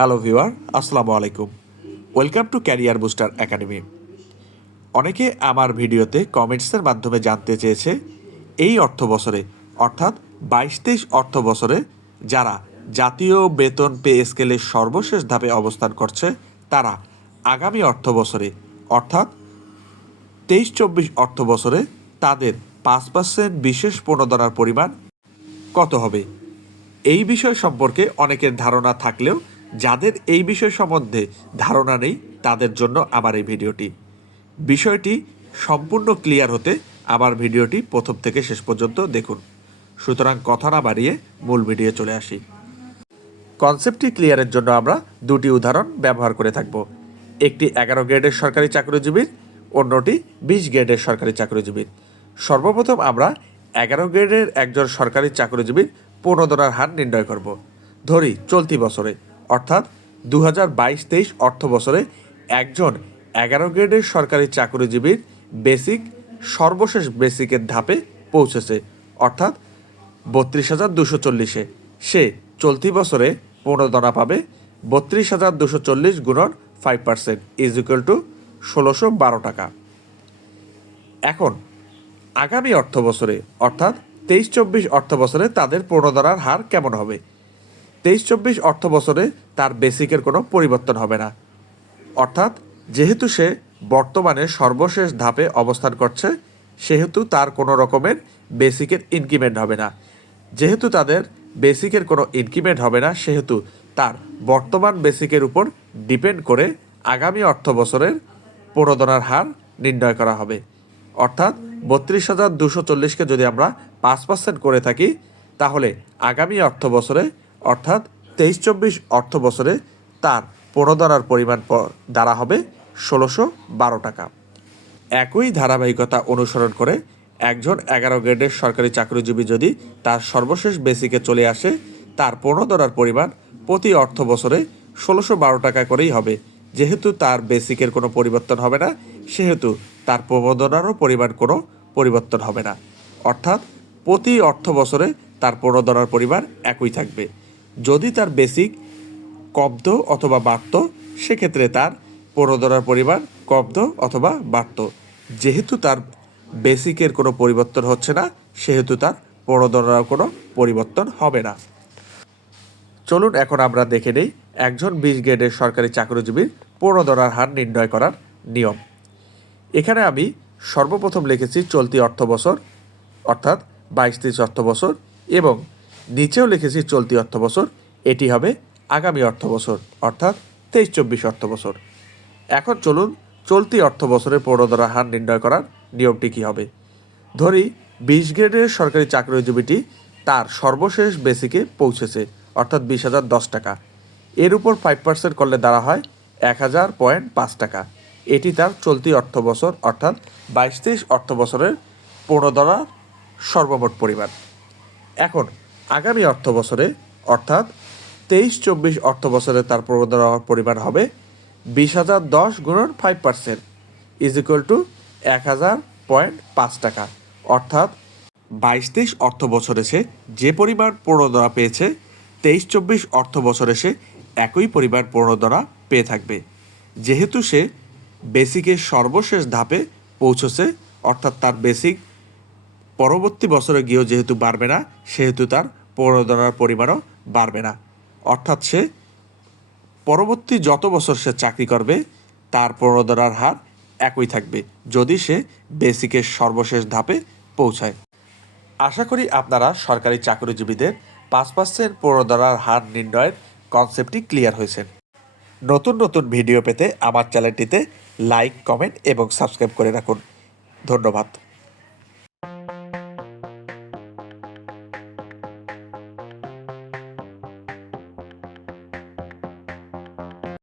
Hello viewer, আসসালামু আলাইকুম। Welcome to career booster academy. অনেকে আমার ভিডিওতে কমেন্টসের মাধ্যমে জানতে চেয়েছে এই অর্থ বছরে, অর্থাৎ বাইশ তেইশ অর্থ বছরে, যারা জাতীয় বেতন পে স্কেলের সর্বশেষ ধাপে অবস্থান করছে, তারা আগামী অর্থ বছরে, অর্থাৎ তেইশ চব্বিশ অর্থ বছরে, তাদের পাঁচ পার্সেন্ট বিশেষ প্রণোদনার পরিমাণ কত হবে? এই বিষয় সম্পর্কে অনেকের ধারণা থাকলেও যাদের এই বিষয় সম্বন্ধে ধারণা নেই, তাদের জন্য আমার এই ভিডিওটি। বিষয়টি সম্পূর্ণ ক্লিয়ার হতে আমার ভিডিওটি প্রথম থেকে শেষ পর্যন্ত দেখুন। সুতরাং কথা না বাড়িয়ে মূল ভিডিও চলে আসি। কনসেপ্টটি ক্লিয়ারের জন্য আমরা দুটি উদাহরণ ব্যবহার করে থাকব। একটি এগারো গ্রেডের সরকারি চাকরিজীবীর অন্যটি বিশ গ্রেডের সরকারি চাকরিজীবীর সর্বপ্রথম আমরা এগারো গ্রেডের একজন সরকারি চাকরিজীবীর প্রণোদনার হার নির্ণয় করব। ধরি, চলতি বছরে। অর্থাৎ দু হাজার বাইশ তেইশ অর্থ বছরে একজন এগারো গ্রেডের সরকারি চাকরিজীবীর বেসিক, সর্বশেষ বেসিকের ধাপে পৌঁছেছে। অর্থাৎ বত্রিশ হাজার দুশো চল্লিশে। সে চলতি বছরে প্রণোদনা পাবে, বত্রিশ হাজার দুশো চল্লিশ গুণন five percent is equal to ষোলোশো বারো টাকা। এখন, আগামী অর্থ বছরে অর্থাৎ তেইশ চব্বিশ অর্থ বছরে তাদের প্রণোদনার হার কেমন হবে? তেইশ চব্বিশ অর্থ বছরে তার বেসিকের কোনো পরিবর্তন হবে না। অর্থাৎ, যেহেতু সে বর্তমানে সর্বশেষ ধাপে অবস্থান করছে, সেহেতু তার কোনো রকমের বেসিকের ইনক্রিমেন্ট হবে না। যেহেতু তাদের বেসিকের কোনো ইনক্রিমেন্ট হবে না, সেহেতু তার বর্তমান বেসিকের উপর ডিপেন্ড করে আগামী অর্থ বছরের প্রণোদনার হার নির্ণয় করা হবে। অর্থাৎ, বত্রিশ হাজার দুশো চল্লিশকে যদি আমরা পাঁচ পার্সেন্ট করে থাকি, তাহলে আগামী অর্থ বছরে অর্থাৎ তেইশ চব্বিশ অর্থ বছরে তার প্রণোদনার পরিমাণ দ্বারা হবে ষোলোশো বারো টাকা। একই ধারাবাহিকতা অনুসরণ করে একজন এগারো গ্রেডের সরকারি চাকরিজীবী যদি তার সর্বশেষ বেসিকে চলে আসে, তার প্রণোদনার পরিমাণ প্রতি অর্থ বছরে ষোলোশো বারো টাকা করেই হবে। যেহেতু তার বেসিকের কোনো পরিবর্তন হবে না, সেহেতু তার প্রণোদনারও পরিমাণ কোনো পরিবর্তন হবে না। অর্থাৎ প্রতি অর্থ বছরে তার প্রণোদনার পরিমাণ একই থাকবে। যদি তার বেসিক কব্দ অথবা বাড়ত সেক্ষেত্রে তার প্রণোদনার পরিমাণ কব্দ অথবা বাড়ত যেহেতু তার বেসিকের কোনো পরিবর্তন হচ্ছে না, সেহেতু তার প্রণোদনার কোনো পরিবর্তন হবে না। চলুন এখন আমরা দেখে নেই একজন বিশ গ্রেডের সরকারি চাকরিজীবীর প্রণোদনার হার নির্ণয় করার নিয়ম। এখানে আমি সর্বপ্রথম লিখেছি চলতি অর্থবছর, অর্থাৎ বাইশ তেইশ অর্থবছর এবং নিচেও লিখেছি চলতি অর্থ বছর এটি হবে আগামী অর্থ বছর অর্থাৎ তেইশ চব্বিশ অর্থ বছর এখন চলুন চলতি অর্থ বছরের প্রণোদনা হার নির্ণয় করার নিয়মটি কী হবে? ধরি, বিশ গ্রেডের সরকারি চাকরিজীবীটি তার সর্বশেষ বেসিকে পৌঁছেছে, অর্থাৎ বিশ হাজার দশ টাকা। এর উপর ফাইভ পার্সেন্ট করলে দ্বারা হয় এক হাজার পয়েন্ট পাঁচ টাকা। এটি তার চলতি অর্থ বছর অর্থাৎ বাইশ তেইশ অর্থ বছরের প্রণোদনার সর্বমোট পরিমাণ। এখন আগামী অর্থ বছরে অর্থাৎ তেইশ চব্বিশ অর্থ বছরে তার প্রণোদনার পরিমাণ হবে বিশ হাজার দশ গুণন five percent is equal to এক হাজার পয়েন্ট পাঁচ টাকা। অর্থাৎ বাইশ তেইশ অর্থ বছরে সে যে পরিমাণ প্রণোদনা পেয়েছে তেইশ চব্বিশ অর্থ বছরে সে একই পরিমাণ প্রণোদনা পেয়ে থাকবে। যেহেতু সে বেসিকের সর্বশেষ ধাপে পৌঁছেছে, অর্থাৎ তার বেসিক পরবর্তী বছরে গিয়েও যেহেতু বাড়বে না, সেহেতু তার প্রণোদনার পরিমাণও বাড়বে না। অর্থাৎ সে পরবর্তী যত বছর সে চাকরি করবে, তার প্রণোদনার হার একই থাকবে, যদি সে বেসিকের সর্বশেষ ধাপে পৌঁছায়। আশা করি আপনারা সরকারি চাকরিজীবীদের পাঁচ পার্সেন্ট প্রণোদনার হার নির্ণয়ের কনসেপ্টটি ক্লিয়ার হয়েছে। নতুন নতুন ভিডিও পেতে আমার চ্যানেলটিতে লাইক, কমেন্ট এবং সাবস্ক্রাইব করে রাখুন। ধন্যবাদ।